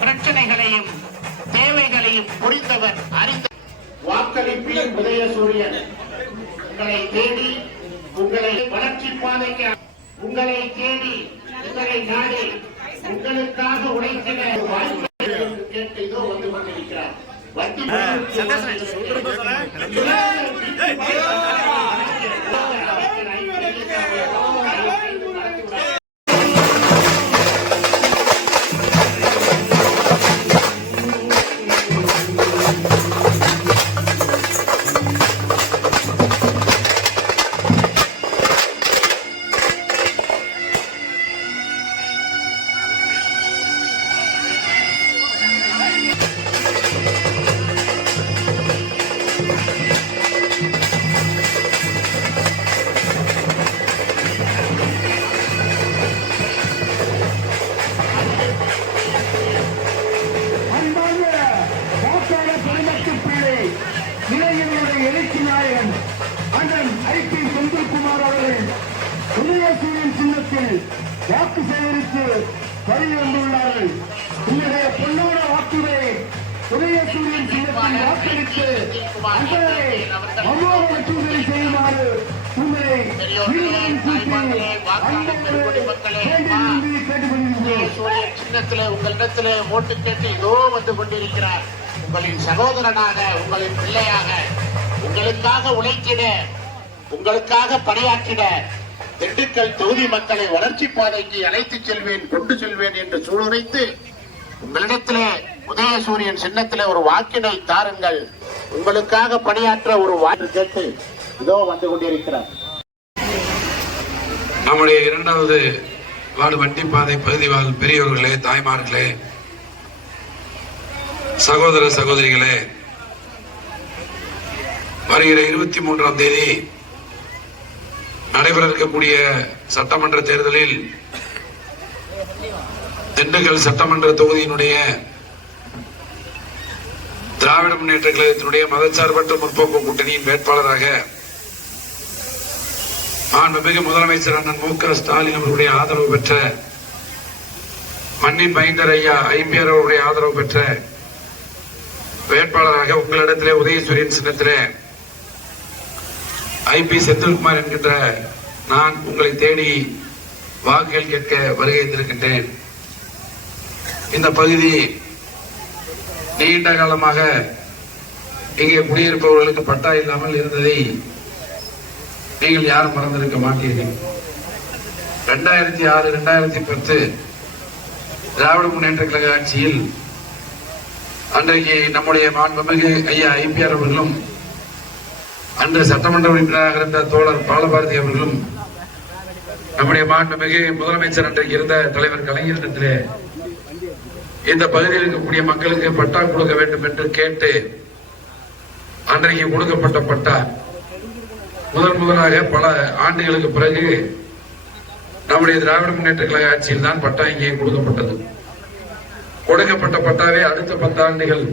பிரச்சனைகளையும் தேவைகளையும் புரிந்தவர் அறிந்த வாக்களிப்பில் உதயசூரியன் உங்களை தேடி உங்களை வளர்ச்சி பாதைக்கு உங்களை தேடி உங்களை நாடி உங்களுக்காக உழைக்கிற கேட்டு இதோ வந்து கொண்டிருக்கிறார். உதயசூரியன் சின்னத்தில் வாக்கு சேகரித்து வழிவந்துள்ளார்கள். உங்களுடைய பொன்னான வாக்குகளை உதயசூரியன் சின்னத்தில் வாக்களித்து அங்கே அமோக வெற்றிகளை செய்யுமாறு உங்களை சின்னத்திலே உங்களிடத்திலே ஓட்டு கேட்டு இதோ வந்து கொண்டிருக்கிறார். உங்களின் சகோதரனாக உங்களின் பிள்ளையாக உங்களுக்காக உழைக்கிட உங்களுக்காக பணியாற்றிட திண்டுக்கல் தொகுதி மக்களை வளர்ச்சி பாதைக்கு அழைத்து செல்வேன் கொண்டு செல்வேன் என்று சூளுரைத்து உங்களிடத்திலே உதயசூரியன் சின்னத்திலே ஒரு வாக்கினை தாருங்கள். உங்களுக்காக பணியாற்ற ஒரு வாக்கு கேட்டு இதோ வந்து கொண்டிருக்கிறார். நம்முடைய இரண்டாவது வார்டு வண்டிப்பாதை பகுதி வாழ் பெரியவர்களே, தாய்மார்களே, சகோதர சகோதரிகளே, வருகிற 23ஆம் தேதி நடைபெற இருக்கக்கூடிய சட்டமன்ற தேர்தலில் திண்டுக்கல் சட்டமன்ற தொகுதியினுடைய திராவிட முன்னேற்ற கழகத்தினுடைய மதச்சார்பற்ற முற்போக்கு கூட்டணியின் வேட்பாளராக மாண்புமிகு முதலமைச்சர் அண்ணன் மு.க. ஸ்டாலின் அவர்களுடைய ஆதரவு பெற்ற மண்ணின் மைந்தர் ஐயா ஐம்பிஆர் அவருடைய ஆதரவு பெற்ற வேட்பாளராக உங்களிடத்திலே உதயசூரியன் சின்னத்திலே ஐபி செந்தில்குமார் என்கின்ற நான் உங்களை தேடி வாக்குகள் கேட்க வருகை இருக்கின்றேன். இந்த பகுதி நீண்ட காலமாக இங்கே குடியிருப்பவர்களுக்கு பட்டா இல்லாமல் இருந்ததை நீங்கள் யாரும் மறந்திருக்க மாட்டீர்கள். 2006, 2010 திராவிட முன்னேற்ற கழக ஆட்சியில் அன்றைக்கு நம்முடைய மாண்புமிகு ஐயா ஐபிஆர் அவர்களும் அன்று சட்டமன்ற உறுப்பினராக இருந்த தோழர் பாலபாரதி அவர்களும் நம்முடைய மாண்புமிகு முதலமைச்சர் அன்றைக்கு இருந்த தலைவர் கலைஞரிடத்திலே இந்த பகுதியில் இருக்கக்கூடிய மக்களுக்கு பட்டா கொடுக்க வேண்டும் என்று கேட்டு அன்றைக்கு கொடுக்கப்பட்ட பட்டா முதலாக பல ஆண்டுகளுக்கு பிறகு நம்முடைய திராவிட முன்னேற்ற கழக ஆட்சியில் தான் பட்டா இங்கே கொடுக்கப்பட்டது. கொடுக்கப்பட்ட பட்டாவே அடுத்த 10 ஆண்டுகள்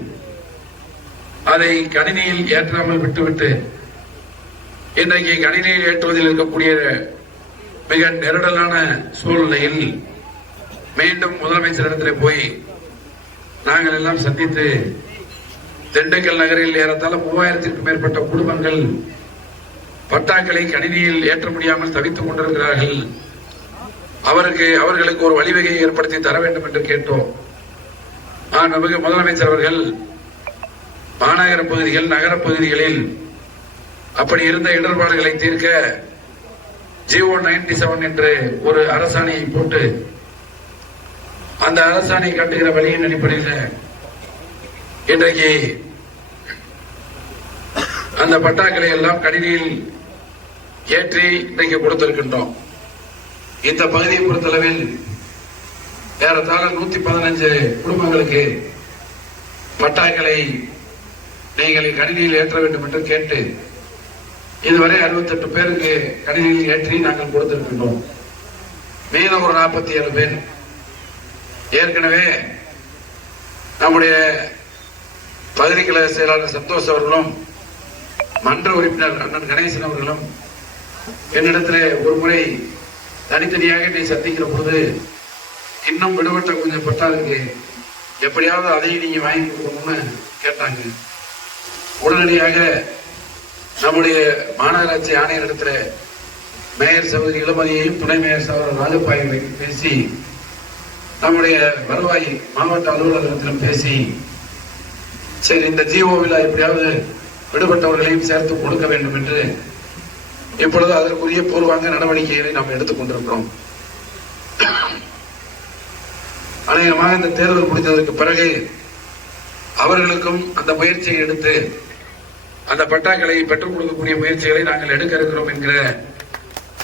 அதை கணினியில் ஏற்றாமல் விட்டுவிட்டு இன்றைக்கு கணினியில் ஏற்றுவதில் இருக்கக்கூடிய மிக நெருடலான சூழ்நிலையில் மீண்டும் முதலமைச்சரிடத்தில் போய் நாங்கள் எல்லாம் சந்தித்து திண்டுக்கல் நகரில் ஏறத்தாழ 3000க்கும் மேற்பட்ட குடும்பங்கள் பட்டாக்களை கணினியில் ஏற்ற முடியாமல் தவித்துக் கொண்டிருக்கிறார்கள். அவர்களுக்கு ஒரு வழிவகையை ஏற்படுத்தி தர வேண்டும் என்று கேட்டோம். நமக்கு முதலமைச்சர் அவர்கள் மாநகர பகுதிகள், நகர பகுதிகளில் அப்படி இருந்த இடர்பாடுகளை தீர்க்க ஜிஓ 97 என்று ஒரு அரசாணையை போட்டு அந்த அரசாணை காட்டுகிற வழியின் அடிப்படையில் இன்றைக்கு அந்த பட்டாக்களை எல்லாம் கணினியில் ஏற்றி இன்றைக்கு கொடுத்திருக்கின்றோம். இந்த பகுதியை பொறுத்தளவில் ஏறத்தாழ 115 குடும்பங்களுக்கு பட்டாக்களை நீங்கள் கணினியில் ஏற்ற வேண்டும் என்று கேட்டு இதுவரை 68 பேருக்கு கணினியில் ஏற்றி நாங்கள் கொடுத்திருக்கின்றோம். மீதம் ஒரு 47 பேர் ஏற்கனவே நம்முடைய பகுதி கழக செயலாளர் சந்தோஷ் அவர்களும் மன்ற உறுப்பினர் அண்ணன் கணேசன் அவர்களும் என்னிடத்தில் ஒரு முறை தனித்தனியாக என்னை சந்திக்கிற பொழுது இன்னும் விடுபட்ட கொஞ்சம் பட்டாருக்கு எப்படியாவது அதையும் நீங்க வாங்கி கொடுக்கணும்னு கேட்டாங்க. உடனடியாக நம்முடைய மாநகராட்சி ஆணையரிடத்துல மேயர் சகோதரி இளமதியையும் துணை மேயர் சகோதரர் ராஜபாயையும் பேசி நம்முடைய வருவாய் மாவட்ட அலுவலகத்திலும் பேசி சரி இந்த ஜிஓவில் எப்படியாவது விடுபட்டவர்களையும் சேர்த்து கொடுக்க வேண்டும் என்று இப்பொழுது அதற்குரிய பூர்வாங்க நடவடிக்கைகளை நாம் எடுத்துக் கொண்டிருக்கிறோம். அநேகமாக இந்த தேர்தல் முடிந்ததற்கு பிறகு அவர்களுக்கும் அந்த முயற்சியை எடுத்து அந்த பட்டாக்களை பெற்றுக் கொடுக்கக்கூடிய முயற்சிகளை நாங்கள் எடுக்க இருக்கிறோம் என்கிற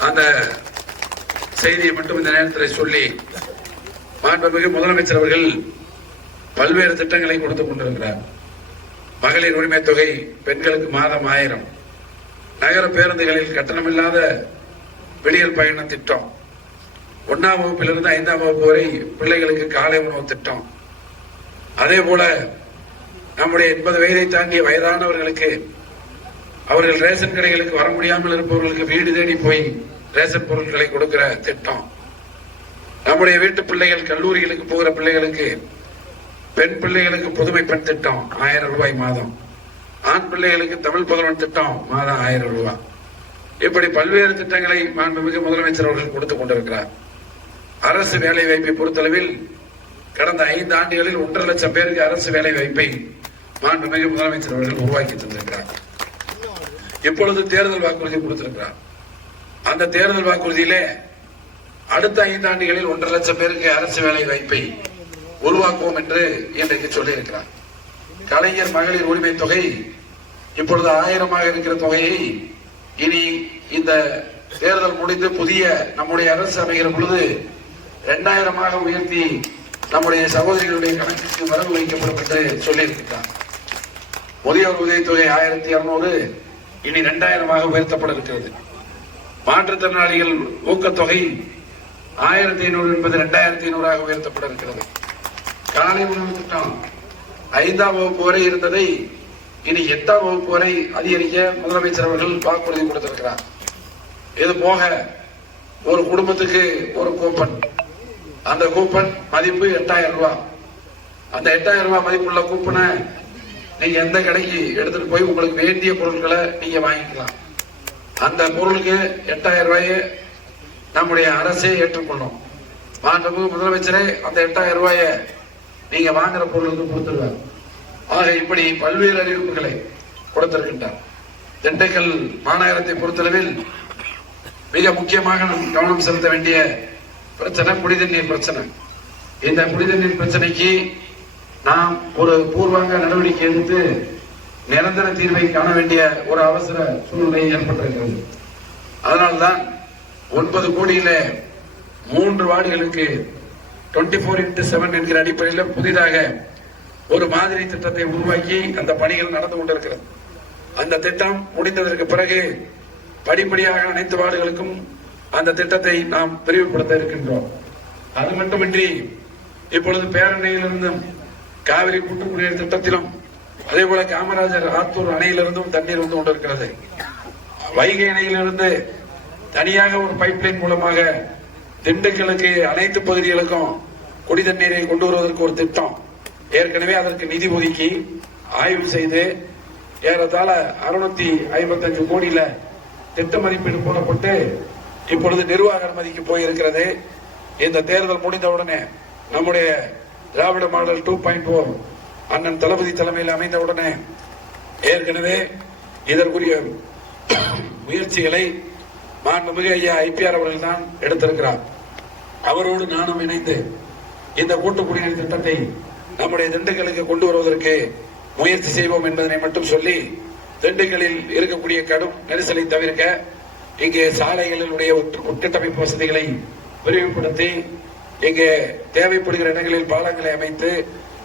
அந்த செய்தியை மட்டும் இந்த நேரத்தில் சொல்லி மாண்புமிகு முதலமைச்சர் அவர்கள் பல்வேறு திட்டங்களை கொடுத்துக் கொண்டிருக்கிறார். மகளிர் உரிமை தொகை பெண்களுக்கு மாதம் 1000, நகர பேருந்துகளில் கட்டணமில்லாத விடியல் பயண திட்டம், 1ஆம் வகுப்பிலிருந்து 5ஆம் வகுப்பு வரை பிள்ளைகளுக்கு காலை உணவு திட்டம், அதே போல நம்முடைய 80 வயதை தாண்டிய வயதானவர்களுக்கு அவர்கள் ரேஷன் கடைகளுக்கு வர முடியாமல் இருப்பவர்களுக்கு வீடு தேடி போய் ரேஷன் பொருட்களை கொடுக்கிற திட்டம், நம்முடைய வீட்டு பிள்ளைகள் கல்லூரிகளுக்கு போகிற பிள்ளைகளுக்கு பெண் பிள்ளைகளுக்கு புதுமை பெண் திட்டம் 1000 ரூபாய் மாதம், ஆண் பிள்ளைகளுக்கு தமிழ் புதல்வன் திட்டம் மாதம் 1000 ரூபாய். இப்படி பல்வேறு திட்டங்களை மாண்புமிகு முதலமைச்சர் அவர்கள் கொடுத்துக் கொண்டிருக்கிறார். அரசு வேலை வாய்ப்பை பொறுத்தளவில் கடந்த 5 ஆண்டுகளில் 1.5 லட்சம் பேருக்கு அரசு வேலை வாய்ப்பை மாண்புமிகு முதலமைச்சர் அவர்கள் உருவாக்கி தந்திருக்கிறார். இப்பொழுது தேர்தல் வாக்குறுதி கொடுத்திருக்கிறார். அந்த தேர்தல் வாக்குறுதியிலே அடுத்த 5 ஆண்டுகளில் 1.5 லட்சம் பேருக்கு அரசு வேலை வாய்ப்பை உருவாக்குவோம் என்று இன்றைக்கு சொல்லியிருக்கிறார். கலைஞர் மகளிர் உரிமை தொகை இப்பொழுது 1000 இருக்கிற தொகையை இனி இந்த தேர்தல் முடிந்து புதிய நம்முடைய அரசு அமைகிற பொழுது 2000 உயர்த்தி நம்முடைய சகோதரிகளுடைய கணக்குக்கு வரவு வைக்கப்படும் என்று சொல்லியிருக்கிறார். முதியோர் உதவித்தொகை 1200 இனி 2000 உயர்த்தப்பட இருக்கிறது. மாற்றுத்திறனாளிகள் ஊக்கத்தொகை 1500 என்பது 2500 உயர்த்தப்பட இருக்கிறது. காலை உணவு திட்டம் 5ஆம் வகுப்பு வரை இருந்ததை இனி 8ஆம் வகுப்பு வரை அதிகரிக்க முதலமைச்சர் அவர்கள் வாக்குறுதி கொடுத்திருக்கிறார். இது போக ஒரு குடும்பத்துக்கு ஒரு கூப்பன், அந்த கூப்பன் மதிப்பு 8000 ரூபாய். அந்த 8000 ரூபாய் மதிப்புள்ள கூப்பனை நீங்க எந்த கடைக்கு எடுத்துட்டு போய் உங்களுக்கு வேண்டிய பொருட்களை நீங்க வாங்கிக்கலாம். அந்த பொருளுக்கு 8000 ரூபாயை நம்முடைய அரசே ஏற்றுக்கொள்ளும். மாண்புமிகு முதலமைச்சரே அந்த 8000 ரூபாயை நீங்க வாங்குற பொருளுக்கு கொடுத்துருவாங்க. ஆக இப்படி பல்வேறு அறிவிப்புகளை கொடுத்திருக்கின்றார். திண்டுக்கல் மாநகரத்தை பொறுத்தளவில் மிக முக்கியமாக நாம் கவனம் செலுத்த வேண்டிய பிரச்சனை குடிநீர் பிரச்சனை. இந்த குடிநீர் பிரச்சனைக்கு நாம் ஒரு பூர்வாங்க நடவடிக்கை எடுத்து நிரந்தர தீர்வை காண வேண்டிய ஒரு அவசர சூழ்நிலை ஏற்பட்டிருக்கிறது. அதனால்தான் 9 கோடியில 3 வார்டுகளுக்கு 24x7 என்கிற அடிப்படையில் புதிதாக ஒரு மாதிரி திட்டத்தை உருவாக்கி அந்த பணிகள் நடந்து கொண்டிருக்கிறது. அந்த திட்டம் முடிந்ததற்கு பிறகு படிப்படியாக அனைத்து வார்டுகளுக்கும் அந்த திட்டத்தை நாம் விரிவுபடுத்த இருக்கின்றோம். அது மட்டுமின்றி இப்பொழுது பேரணையிலிருந்தும் காவிரி கூட்டு குடிநீர் திட்டத்திலும் அதே போல காமராஜர் ஆத்தூர் அணையிலிருந்தும் தண்ணீர் வந்து கொண்டிருக்கிறது. வைகை அணையிலிருந்து தனியாக ஒரு பைப்லைன் மூலமாக திண்டுக்கலுக்கு அனைத்து பகுதிகளுக்கும் குடி தண்ணீரை கொண்டு வருவதற்கு ஒரு திட்டம் ஏற்கனவே அதற்கு நிதி ஒதுக்கி ஆய்வு செய்து ஏறத்தாழ 655 கோடியில திட்ட மதிப்பீடு போடப்பட்டு இப்பொழுது நிர்வாக அனுமதிக்கு போயிருக்கிறது. இந்த தேர்தல் முடிந்தவுடனே நம்முடைய திராவிட மாடல் 2.0 அண்ணன் தளபதி தலைமையில் அமைந்தவுடனே ஏற்கனவே இதற்குரிய முயற்சிகளை மாண்புமிகு ஐயா ஐபிஆர் அவர்கள் தான் எடுத்திருக்கிறார். அவரோடு நானும் இணைந்து இந்த கூட்டு குடிநீர் திட்டத்தை நம்முடைய திண்டுக்கலுக்கு கொண்டு வருவதற்கு முயற்சி செய்வோம் என்பதனை மட்டும் சொல்லி, திண்டுக்கலில் இருக்கக்கூடிய கடும் நெரிசலை தவிர்க்க இங்கே சாலைகளுடைய உட்கட்டமைப்பு வசதிகளை விரிவுபடுத்தி இங்கே தேவைப்படுகிற இடங்களில் பாலங்களை அமைத்து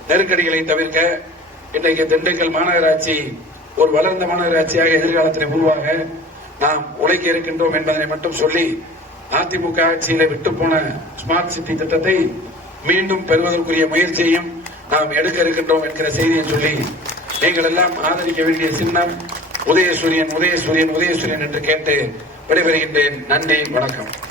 நெருக்கடிகளை தவிர்க்க இன்றைக்கு திண்டுக்கல் மாநகராட்சி ஒரு வளர்ந்த மாநகராட்சியாக எதிர்காலத்தில் உருவாக நாம் உழைக்க இருக்கின்றோம் என்பதனை மட்டும் சொல்லி, அதிமுக ஆட்சியில விட்டு போன ஸ்மார்ட் சிட்டி திட்டத்தை மீண்டும் பெறுவதற்குரிய முயற்சியையும் நாம் எடுக்க இருக்கின்றோம் என்கிற செய்தியை சொல்லி, நீங்கள் எல்லாம் ஆதரிக்க வேண்டிய சின்னம் உதயசூரியன் உதயசூரியன் உதயசூரியன் என்று கேட்டு விடைபெறுகின்றேன். நன்றி, வணக்கம்.